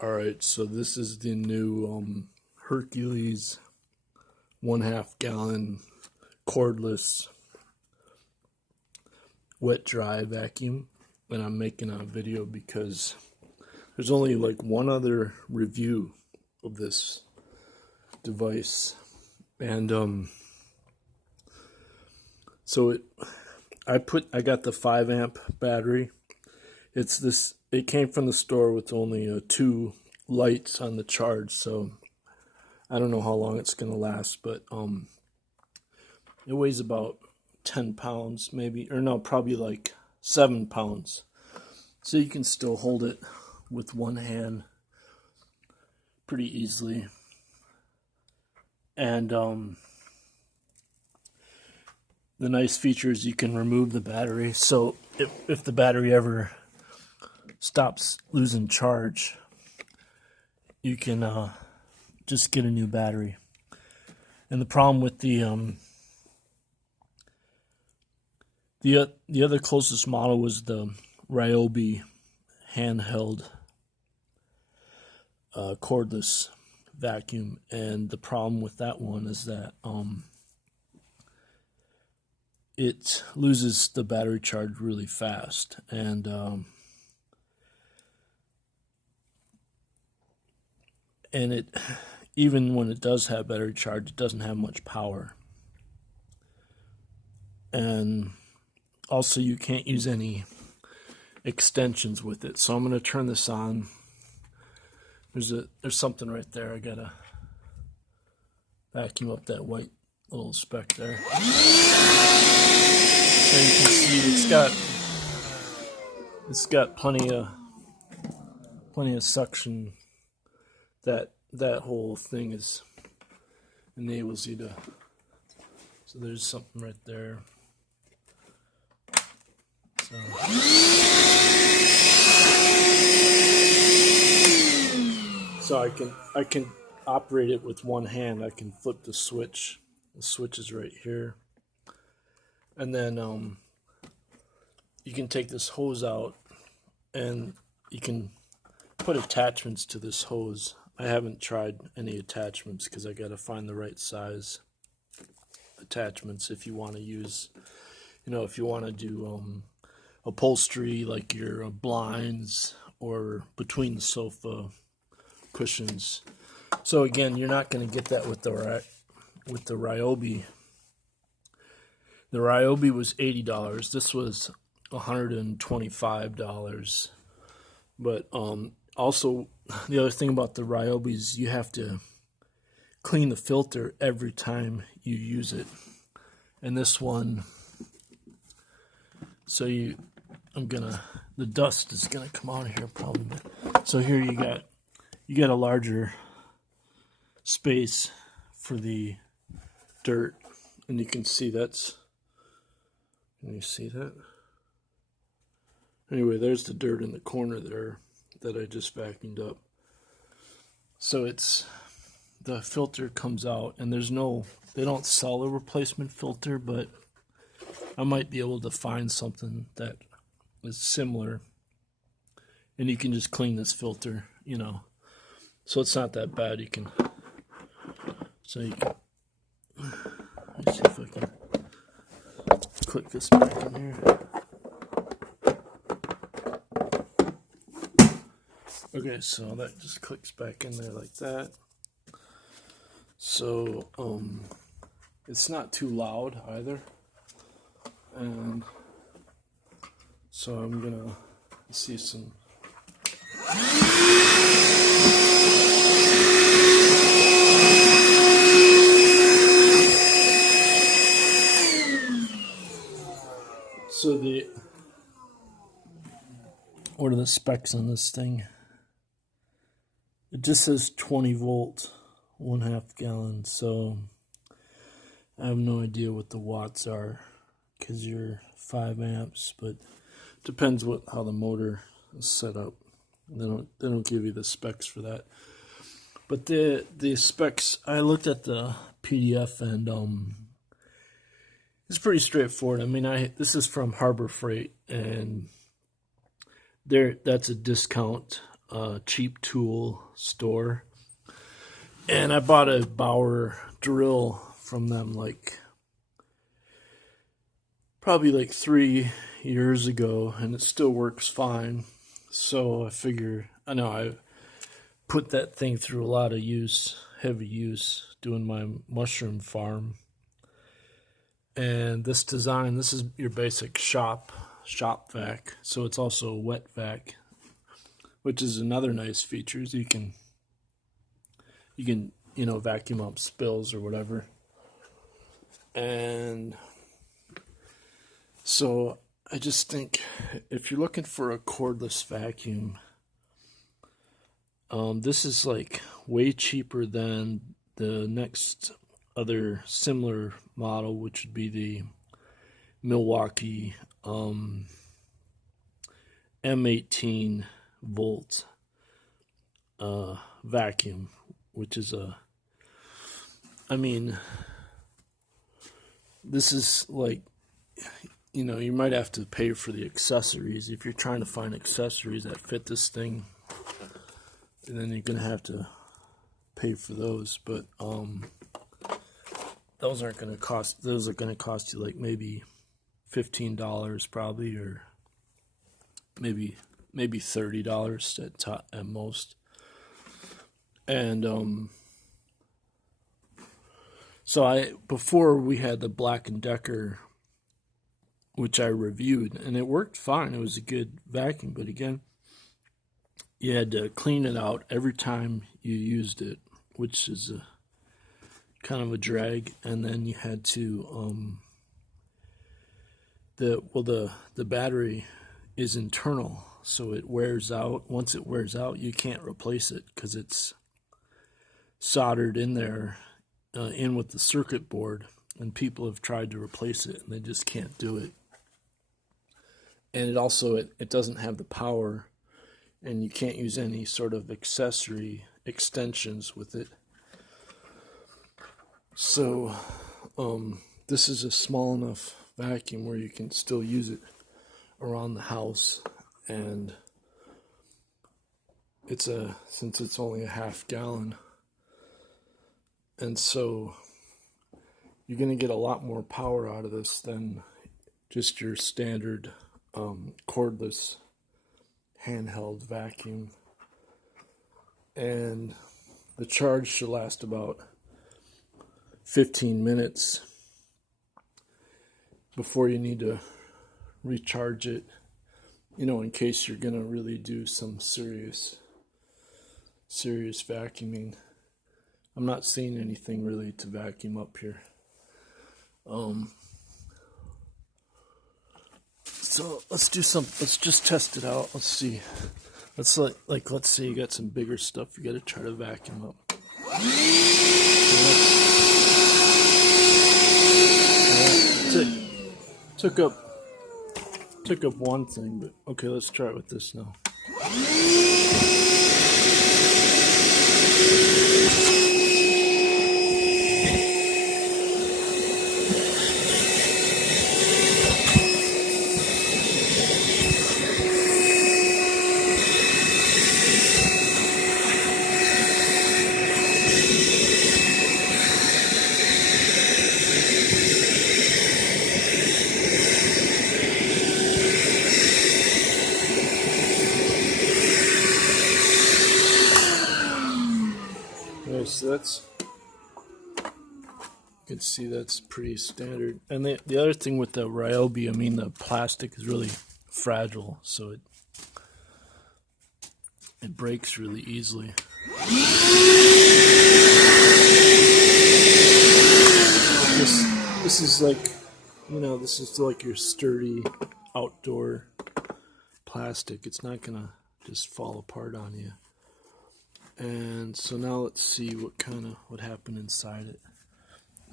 Alright, so this is the new Hercules 1/2 gallon cordless wet dry vacuum, and I'm making a video because there's only like one other review of this device, and I got the 5 amp battery. It came from the store with only 2 lights on the charge, so I don't know how long it's gonna last, but it weighs about 10 pounds maybe, or no, probably like 7 pounds, so you can still hold it with one hand pretty easily. And the nice feature is you can remove the battery, so if the battery ever stops losing charge, you can just get a new battery. And the problem with the other closest model was the Ryobi handheld cordless vacuum, and the problem with that one is that it loses the battery charge really fast, and it, even when it does have battery charge, it doesn't have much power. And also you can't use any extensions with it. So I'm going to turn this on. There's something right there. I gotta vacuum up that white little speck there. So you can see it's got plenty of suction. That whole thing enables you to. So there's something right there. So I can operate it with one hand. I can flip the switch. The switch is right here, and then you can take this hose out, and you can put attachments to this hose. I haven't tried any attachments because I got to find the right size attachments if you want to use, if you want to do upholstery like your blinds or between the sofa cushions. So again, you're not going to get that with the Ryobi. The Ryobi was $80. This was $125. But also, the other thing about the Ryobi is you have to clean the filter every time you use it. And this one, the dust is gonna come out of here probably. So here you got a larger space for the dirt, and you can see can you see that? Anyway, there's the dirt in the corner there that I just vacuumed up. So the filter comes out, and they don't sell a replacement filter, but I might be able to find something that is similar, and you can just clean this filter, so it's not that bad. Let me see if I can click this back in here. Okay, so that just clicks back in there like that. So it's not too loud either, and so I'm gonna see some. So what are the specs on this thing? It just says 20 volt, 1/2 gallon, so I have no idea what the watts are because you're 5 amps, but it depends how the motor is set up. They don't give you the specs for that. But the specs, I looked at the PDF, and it's pretty straightforward. I mean, this is from Harbor Freight, and that's a discount cheap tool store, and I bought a Bauer drill from them probably like 3 years ago, and it still works fine. So I figure, I know I put that thing through a lot of use, heavy use, doing my mushroom farm. And this design, this is your basic shop vac. So it's also a wet vac, which is another nice feature. Is you can vacuum up spills or whatever. And so I just think if you're looking for a cordless vacuum, this is like way cheaper than the next other similar model, which would be the Milwaukee M18 volt vacuum, which is this is like, you might have to pay for the accessories if you're trying to find accessories that fit this thing, and then you're gonna have to pay for those. But those aren't gonna cost. Those are gonna cost you like maybe $15 probably, or maybe $30 at most. And so before we had the Black & Decker, which I reviewed, and it worked fine. It was a good vacuum, but again, you had to clean it out every time you used it, which is kind of a drag. And then you had to the battery is internal, so it wears out. Once it wears out, you can't replace it because it's soldered in there, in with the circuit board, and people have tried to replace it and they just can't do it. And it also it doesn't have the power, and you can't use any sort of accessory extensions with it. So this is a small enough vacuum where you can still use it around the house, and since it's only a half gallon, and so you're going to get a lot more power out of this than just your standard cordless handheld vacuum. And the charge should last about 15 minutes before you need to recharge it, in case you're going to really do some serious vacuuming. I'm not seeing anything really to vacuum up here. So let's just test it out. Let's see. Let's say you got some bigger stuff you got to try to vacuum up. Took up one thing, but okay, let's try it with this now. So you can see that's pretty standard. And the other thing with the Ryobi, the plastic is really fragile, so it breaks really easily. This is like, this is like your sturdy outdoor plastic. It's not gonna just fall apart on you. And so now let's see what happened inside it.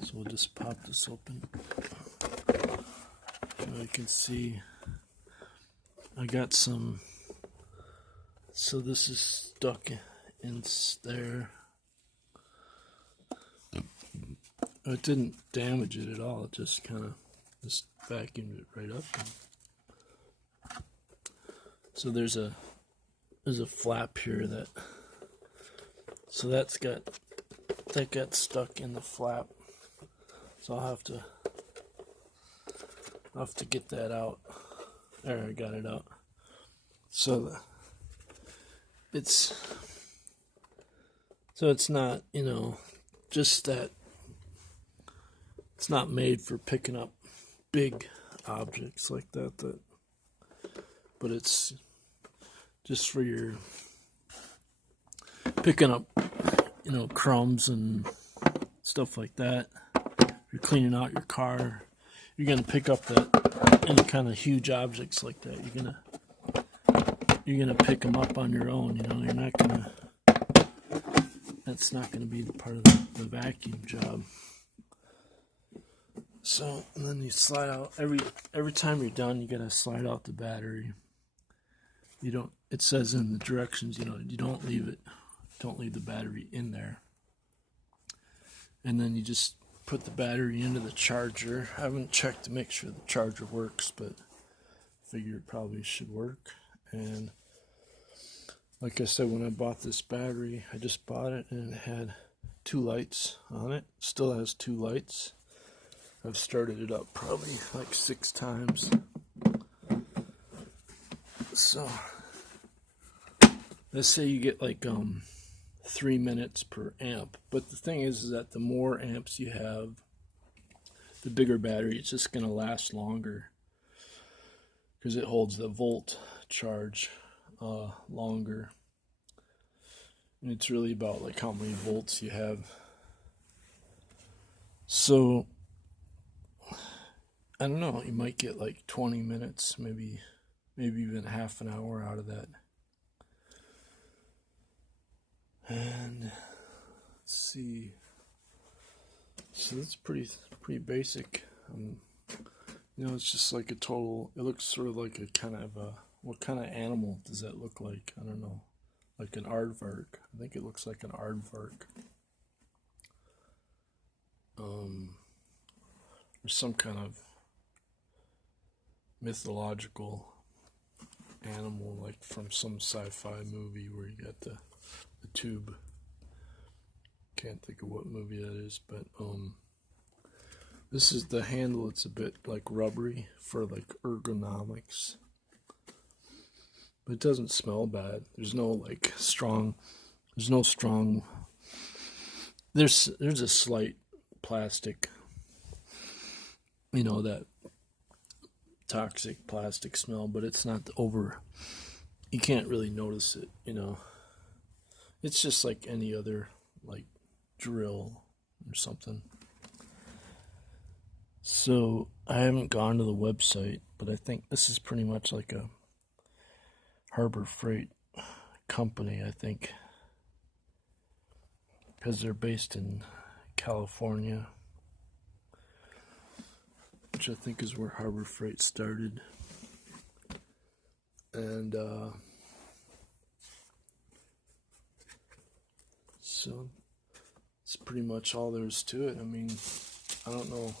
So we'll just pop this open. And I can see I got some. So this is stuck in there. It didn't damage it at all. It just just vacuumed it right up. So there's a there's a flap here so that got stuck in the flap. So I'll have to get that out. There, I got it out. So it's not, just that it's not made for picking up big objects like that, but it's just for your picking up, crumbs and stuff like that. If you're cleaning out your car, you're gonna pick up any kind of huge objects like that. You're gonna pick them up on your own. You're not gonna. That's not gonna be the part of the vacuum job. So, and then you slide out every time you're done. You gotta slide out the battery. It says in the directions, you don't leave the battery in there. And then you just put the battery into the charger. I haven't checked to make sure the charger works, but I figure it probably should work. And like I said, when I bought this battery, I just bought it and it had 2 lights on it. Still has 2 lights. I've started it up probably like 6 times. So let's say you get like 3 minutes per amp, but the thing is that the more amps you have, the bigger battery, it's just going to last longer because it holds the volt charge longer. And it's really about like how many volts you have. So I don't know, you might get like 20 minutes, maybe even half an hour out of that. And let's see. So that's pretty basic. It's just like a total. It looks sort of like a kind of what kind of animal does that look like? I don't know. Like an aardvark. I think it looks like an aardvark. Or some kind of mythological animal, like from some sci-fi movie where you got the tube. Can't think of what movie that is, but this is the handle. It's a bit like rubbery for like ergonomics, but it doesn't smell bad. There's no strong. There's a slight plastic, that toxic plastic smell, but it's not over. You can't really notice it, It's just like any other drill or something. So I haven't gone to the website, but I think this is pretty much like a Harbor Freight company, I think, because they're based in California, which I think is where Harbor Freight started. And so it's pretty much all there is to it. I mean, I don't know,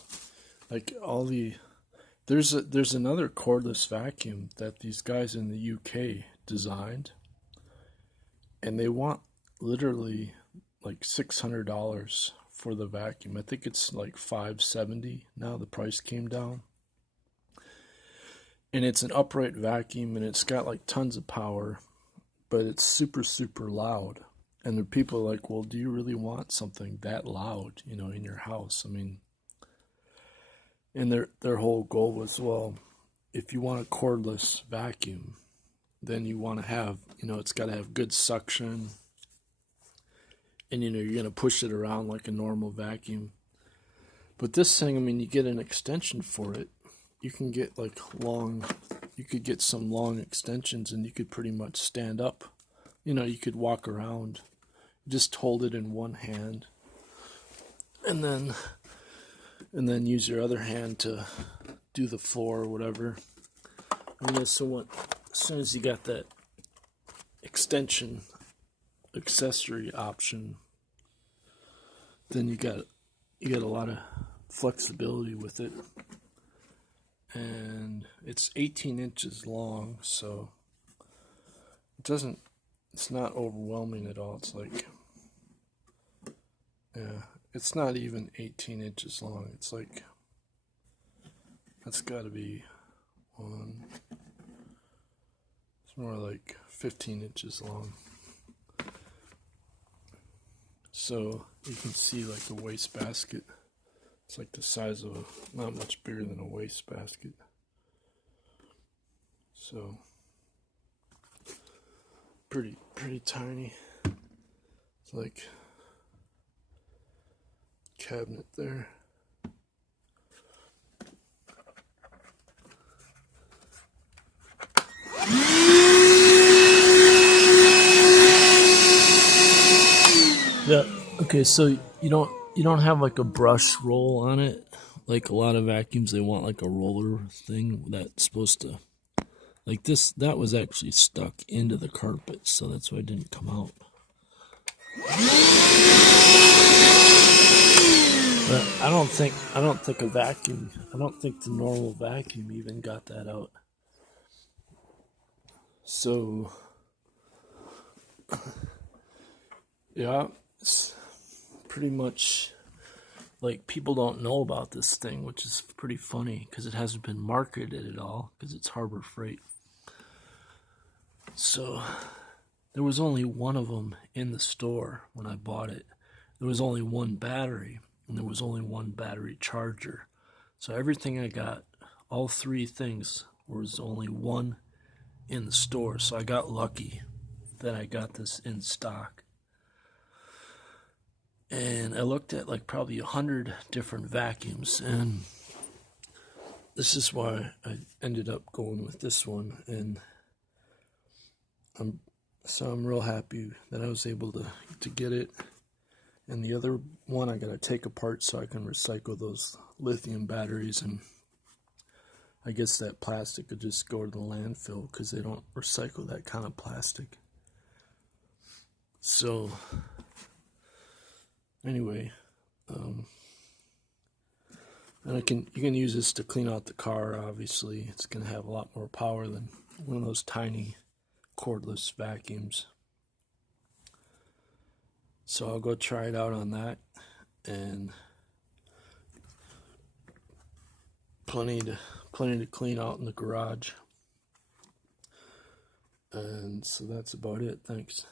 there's another cordless vacuum that these guys in the UK designed, and they want literally like $600 for the vacuum. I think it's like $570 now. The price came down, and it's an upright vacuum, and it's got like tons of power, but it's super loud. And the people are like, well, do you really want something that loud, in your house? I mean, and their whole goal was, well, if you want a cordless vacuum, then you want to have, it's got to have good suction, and you're going to push it around like a normal vacuum. But this thing, I mean, you get an extension for it. You can get you could get some long extensions, and you could pretty much stand up. You could walk around, just hold it in one hand, and then use your other hand to do the floor or whatever. As soon as you got that extension accessory option, then you got a lot of flexibility with it. And it's 18 inches long, so it doesn't It's not overwhelming at all. It's like, yeah, it's not even 18 inches long. It's like, that's got to be one. It's more like 15 inches long. So you can see like the wastebasket. It's like the size of not much bigger than a wastebasket. So pretty tiny. It's like cabinet there. Yeah. Okay, so you don't have like a brush roll on it. Like a lot of vacuums, they want like a roller thing that's supposed to, like this, that was actually stuck into the carpet, so that's why it didn't come out. But I don't think a vacuum, I don't think the normal vacuum even got that out. So yeah, it's pretty much like people don't know about this thing, which is pretty funny because it hasn't been marketed at all because it's Harbor Freight. So there was only one of them in the store when I bought it. There was only one battery and there was only one battery charger. So everything I got, all three things, was only one in the store. So I got lucky that I got this in stock. And I looked at like probably 100 different vacuums, and this is why I ended up going with this one. And I'm real happy that I was able to get it. And the other one I gotta take apart so I can recycle those lithium batteries, and I guess that plastic could just go to the landfill because they don't recycle that kind of plastic. So anyway, and you can use this to clean out the car. Obviously, it's gonna have a lot more power than one of those tiny cordless vacuums. So I'll go try it out on that, and plenty to clean out in the garage. And so that's about it. Thanks.